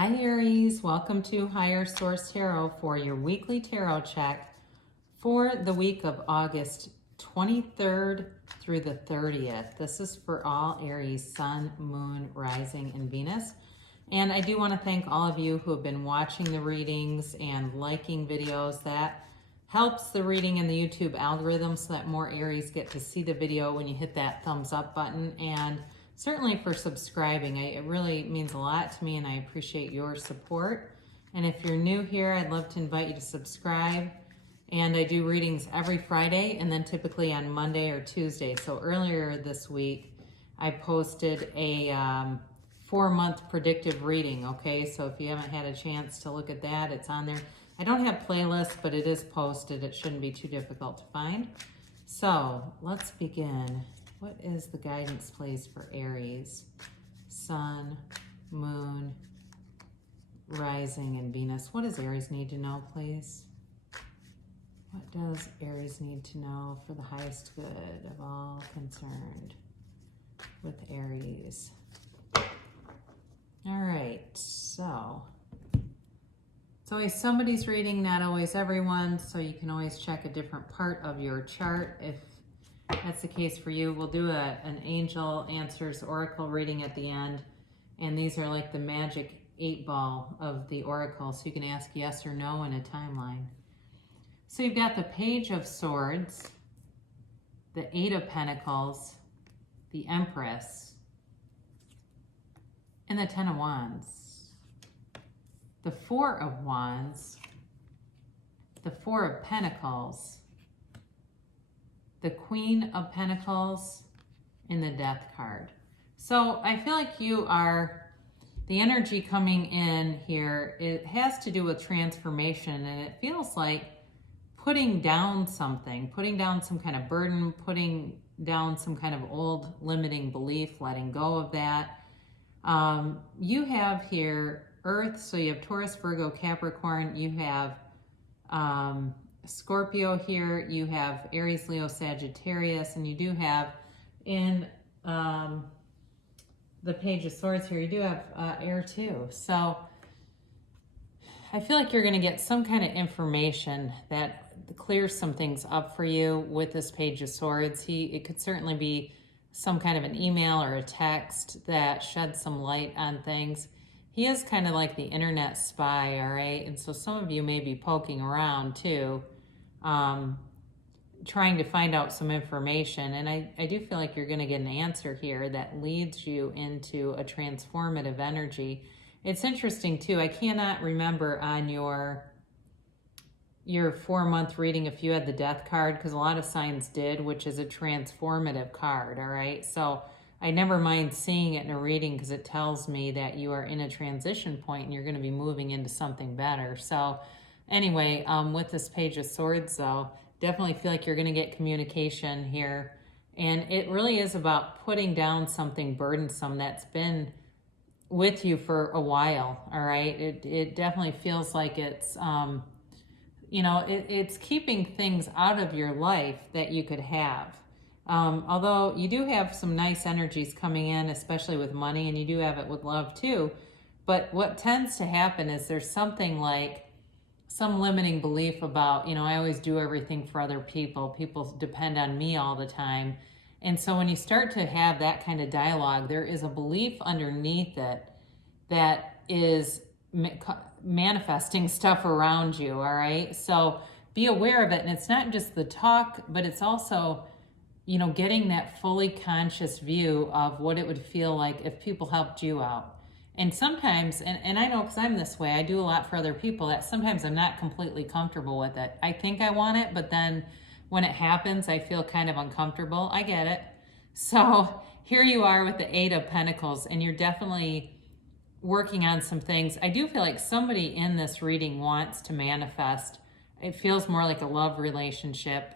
Hi Aries, welcome to Higher Source Tarot for your weekly tarot check for the week of August 23rd through the 30th. This is for all Aries, Sun, Moon, Rising, and Venus. And I do want to thank all of you who have been watching the readings and liking videos. That helps the reading in the YouTube algorithm so that more Aries get to see the video when you hit that thumbs up button. And certainly for subscribing. It really means a lot to me and I appreciate your support. And if you're new here, I'd love to invite you to subscribe. And I do readings every Friday and then typically on Monday or Tuesday. So earlier this week, I posted a 4-month predictive reading, okay? So if you haven't had a chance to look at that, it's on there. I don't have playlists, but it is posted. It shouldn't be too difficult to find. So let's begin. What is the guidance, please, for Aries, Sun, Moon, Rising, and Venus? What does Aries need to know, please? What does Aries need to know for the highest good of all concerned with Aries? All right, so it's always somebody's reading, not always everyone, so you can always check a different part of your chart if that's the case for you. We'll do an Angel Answers Oracle reading at the end. And these are like the magic 8-ball of the Oracle. So you can ask yes or no in a timeline. So you've got the Page of Swords, the 8 of Pentacles, the Empress, and the 10 of Wands. The 4 of Wands, the 4 of Pentacles, the Queen of Pentacles, and the Death card. So I feel like you are, the energy coming in here, it has to do with transformation, and it feels like putting down something, putting down some kind of burden, putting down some kind of old limiting belief, letting go of that. You have here Earth, so you have Taurus, Virgo, Capricorn, you have Scorpio here, you have Aries, Leo, Sagittarius, and you do have in the Page of Swords here, you do have air too. So I feel like you're going to get some kind of information that clears some things up for you with this Page of Swords. It could certainly be some kind of an email or a text that sheds some light on things. He is kind of like the internet spy, all right? And so some of you may be poking around too, trying to find out some information. And I do feel like you're going to get an answer here that leads you into a transformative energy. It's interesting too. I cannot remember on your 4-month reading if you had the Death card, because a lot of signs did, which is a transformative card, all right? So I never mind seeing it in a reading because it tells me that you are in a transition point and you're going to be moving into something better. So anyway, with this Page of Swords though, definitely feel like you're going to get communication here. And it really is about putting down something burdensome that's been with you for a while, all right? It definitely feels like it's, it's keeping things out of your life that you could have. Although you do have some nice energies coming in, especially with money, and you do have it with love too. But what tends to happen is there's something like some limiting belief about, I always do everything for other people. People depend on me all the time. And so when you start to have that kind of dialogue, there is a belief underneath it that is manifesting stuff around you, all right? So be aware of it. And it's not just the talk, but it's also getting that fully conscious view of what it would feel like if people helped you out. And sometimes, and I know because I'm this way, I do a lot for other people, that sometimes I'm not completely comfortable with it. I think I want it, but then when it happens, I feel kind of uncomfortable. I get it. So here you are with the 8 of Pentacles, and you're definitely working on some things. I do feel like somebody in this reading wants to manifest. It feels more like a love relationship.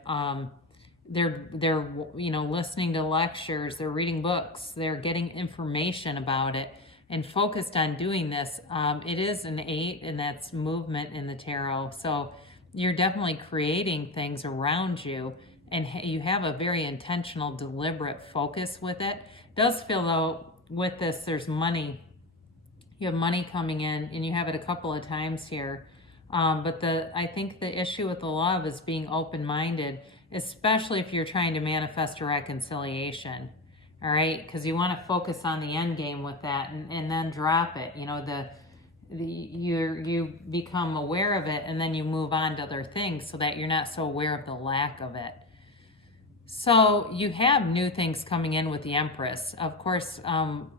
They're listening to lectures, they're reading books, they're getting information about it and focused on doing this. It is an 8, and that's movement in the tarot. So you're definitely creating things around you, and you have a very intentional, deliberate focus with it. It does feel though with this, there's money You have money coming in, and you have it a couple of times here. But I think the issue with the love is being open-minded, especially if you're trying to manifest a reconciliation. All right, because you want to focus on the end game with that, and then drop it. You know, you become aware of it, and then you move on to other things, so that you're not so aware of the lack of it. So you have new things coming in with the Empress. Of course,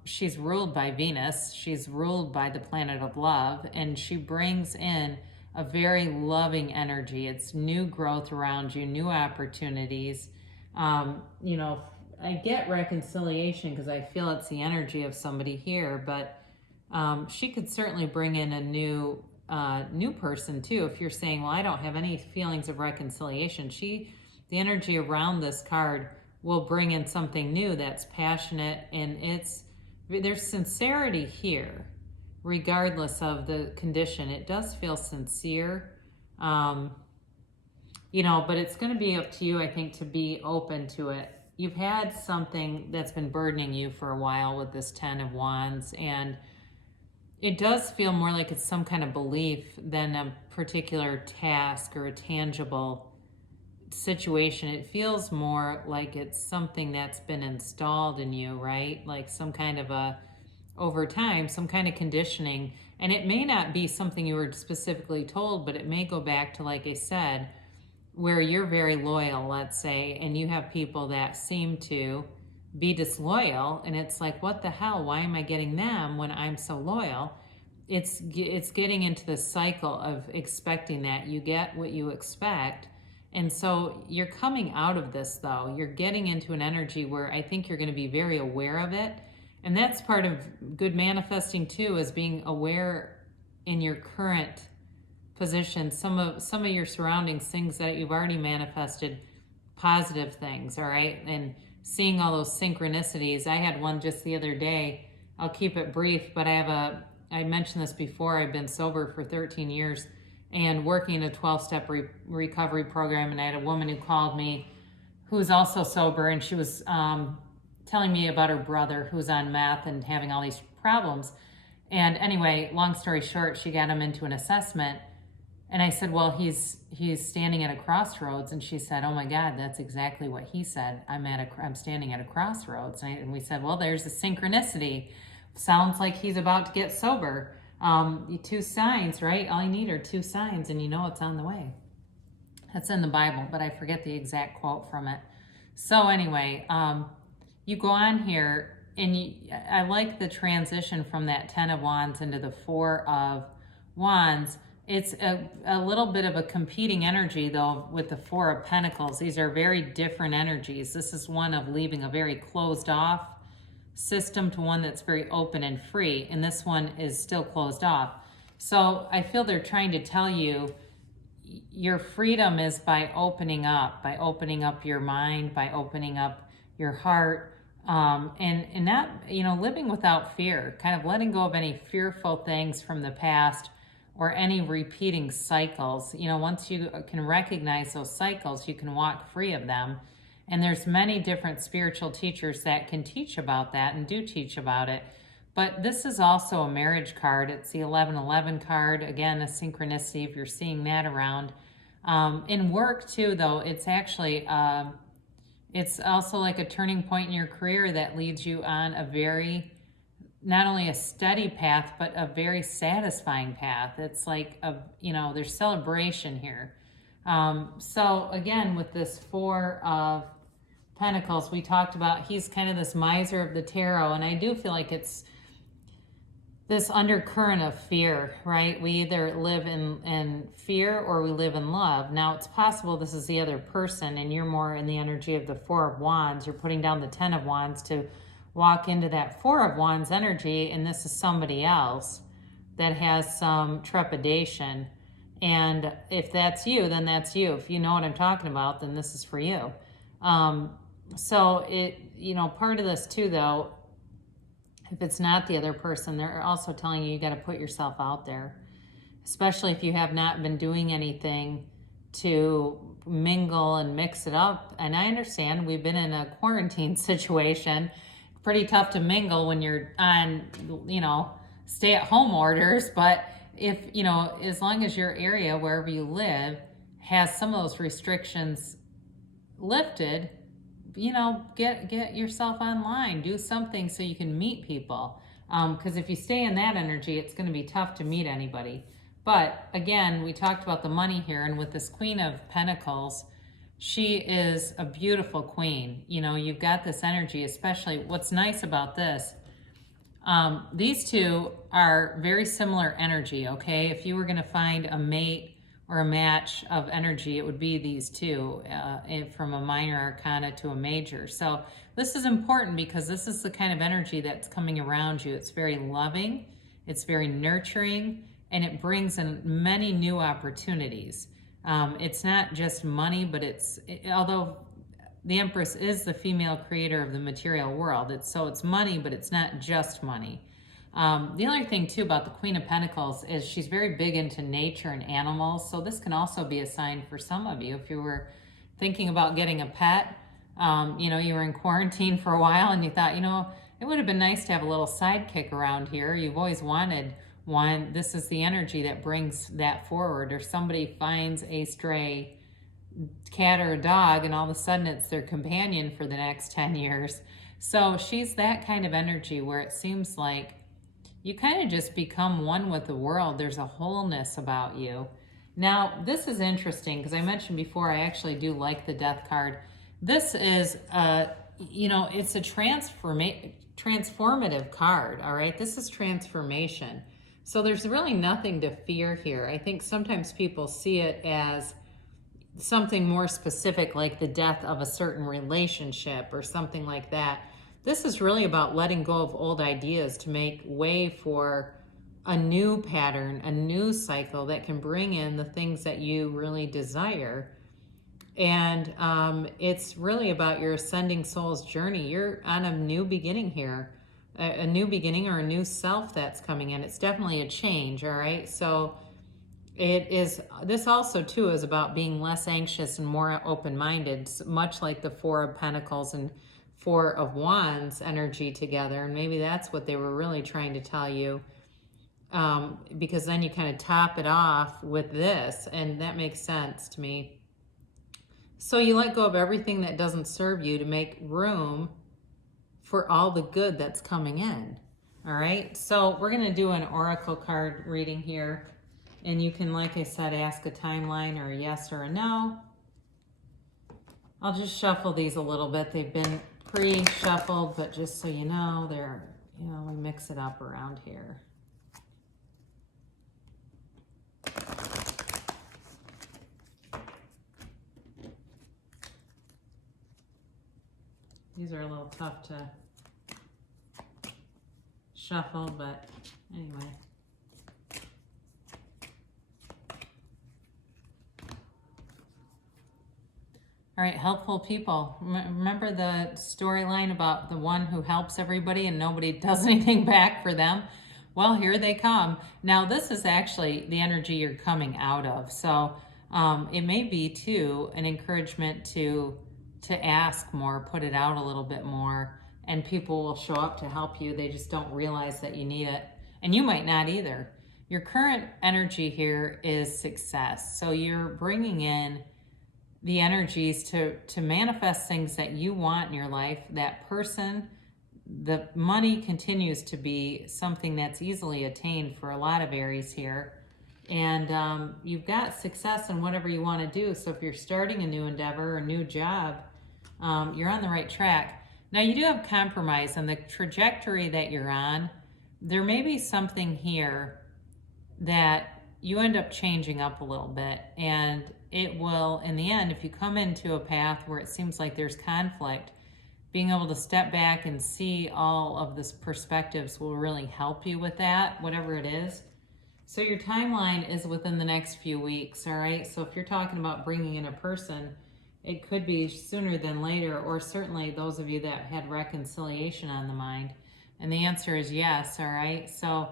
she's ruled by Venus. She's ruled by the planet of love, and she brings in a very loving energy. It's new growth around you, new opportunities. You know, I get reconciliation because I feel it's the energy of somebody here, but she could certainly bring in a new person too. If you're saying, well, I don't have any feelings of reconciliation, the energy around this card will bring in something new that's passionate, and there's sincerity here, regardless of the condition. It does feel sincere, you know, but it's going to be up to you, I think, to be open to it. You've had something that's been burdening you for a while with this 10 of Wands, and it does feel more like it's some kind of belief than a particular task or a tangible situation. It feels more like it's something that's been installed in you, right? Like some kind of over time, some kind of conditioning. And it may not be something you were specifically told, but it may go back to, like I said, where you're very loyal, let's say, and you have people that seem to be disloyal, and it's like, what the hell? Why am I getting them when I'm so loyal? It's getting into the cycle of expecting that. You get what you expect. And so you're coming out of this, though. You're getting into an energy where I think you're going to be very aware of it. And that's part of good manifesting, too, is being aware in your current position, some of your surroundings, things that you've already manifested, positive things, all right? And seeing all those synchronicities. I had one just the other day. I'll keep it brief, but I mentioned this before. I've been sober for 13 years. And working in a 12-step recovery program. And I had a woman who called me who was also sober, and she was telling me about her brother who was on meth and having all these problems. And anyway, long story short, she got him into an assessment. And I said, well, he's standing at a crossroads. And she said, oh my God, that's exactly what he said. I'm standing at a crossroads. And we said, well, there's a synchronicity. Sounds like he's about to get sober. 2 signs, right? All you need are 2 signs, and you know it's on the way. That's in the Bible, but I forget the exact quote from it. So anyway, you go on here, and I like the transition from that 10 of Wands into the 4 of Wands. It's a little bit of a competing energy, though, with the 4 of Pentacles. These are very different energies. This is one of leaving a very closed off system to one that's very open and free, and this one is still closed off. So I feel they're trying to tell you your freedom is by opening up your mind, by opening up your heart, and not, you know, living without fear, kind of letting go of any fearful things from the past or any repeating cycles. You know, once you can recognize those cycles, you can walk free of them. And there's many different spiritual teachers that can teach about that and do teach about it. But this is also a marriage card. It's the 1111 card. Again, a synchronicity if you're seeing that around. In work too, though, it's actually, it's also like a turning point in your career that leads you on a very, not only a steady path, but a very satisfying path. It's like, there's celebration here. So again, with this 4 of Pentacles, we talked about he's kind of this miser of the tarot, and I do feel like it's this undercurrent of fear, right? We either live in fear or we live in love. Now, it's possible this is the other person, and you're more in the energy of the 4 of Wands. You're putting down the 10 of Wands to walk into that 4 of Wands energy, and this is somebody else that has some trepidation. And if that's you, then that's you. If you know what I'm talking about, then this is for you. So part of this too, though, if it's not the other person, they're also telling you got to put yourself out there, especially if you have not been doing anything to mingle and mix it up. And I understand we've been in a quarantine situation, pretty tough to mingle when you're on, stay-at-home orders, but if, you know, as long as your area, wherever you live, has some of those restrictions lifted, you know, get yourself online, do something so you can meet people. Because if you stay in that energy, it's going to be tough to meet anybody. But again, we talked about the money here, and with this Queen of Pentacles, she is a beautiful queen. You know, you've got this energy, especially what's nice about this. These two are very similar energy, okay? If you were going to find a mate or a match of energy, it would be these two, from a minor arcana to a major. So this is important because this is the kind of energy that's coming around you. It's very loving, it's very nurturing, and it brings in many new opportunities. It's not just money, but although the Empress is the female creator of the material world, it's money, but it's not just money. The other thing too about the Queen of Pentacles is she's very big into nature and animals. So this can also be a sign for some of you. If you were thinking about getting a pet, you know, you were in quarantine for a while and you thought, you know, it would have been nice to have a little sidekick around here. You've always wanted one. This is the energy that brings that forward. Or somebody finds a stray cat or a dog and all of a sudden it's their companion for the next 10 years. So she's that kind of energy where it seems like you kind of just become one with the world. There's a wholeness about you. Now, this is interesting because I mentioned before, I actually do like the Death card. This is, you know, it's a transformative card, all right? This is transformation. So there's really nothing to fear here. I think sometimes people see it as something more specific, like the death of a certain relationship or something like that. This is really about letting go of old ideas to make way for a new pattern, a new cycle that can bring in the things that you really desire. And it's really about your ascending soul's journey. You're on a new beginning here, a new beginning or a new self that's coming in. It's definitely a change, all right? So this also too is about being less anxious and more open-minded, much like the Four of Pentacles and Four of Wands energy together. And maybe that's what they were really trying to tell you, because then you kind of top it off with this, and that makes sense to me. So you let go of everything that doesn't serve you to make room for all the good that's coming in. All right, so we're going to do an oracle card reading here. And you can, like I said, ask a timeline or a yes or a no. I'll just shuffle these a little bit. They've been pre-shuffled, but just so you know, we mix it up around here. These are a little tough to shuffle, but anyway. All right, helpful people. Remember the storyline about the one who helps everybody and nobody does anything back for them? Well, here they come. Now, this is actually the energy you're coming out of. So it may be, too, an encouragement to ask more, put it out a little bit more, and people will show up to help you. They just don't realize that you need it. And you might not either. Your current energy here is success. So you're bringing in the energies to manifest things that you want in your life. That person, the money continues to be something that's easily attained for a lot of Aries here. And you've got success in whatever you want to do. So if you're starting a new endeavor, a new job, you're on the right track. Now you do have compromise on the trajectory that you're on. There may be something here that you end up changing up a little bit, and it will, in the end, if you come into a path where it seems like there's conflict, being able to step back and see all of this perspectives will really help you with that, whatever it is. So your timeline is within the next few weeks, all right? So if you're talking about bringing in a person, it could be sooner than later, or certainly those of you that had reconciliation on the mind. And the answer is yes, all right? So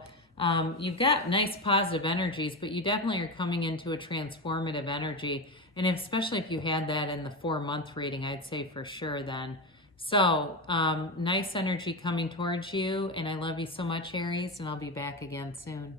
you've got nice positive energies, but you definitely are coming into a transformative energy. And especially if you had that in the 4-month reading, I'd say for sure then. So, nice energy coming towards you, and I love you so much, Aries, and I'll be back again soon.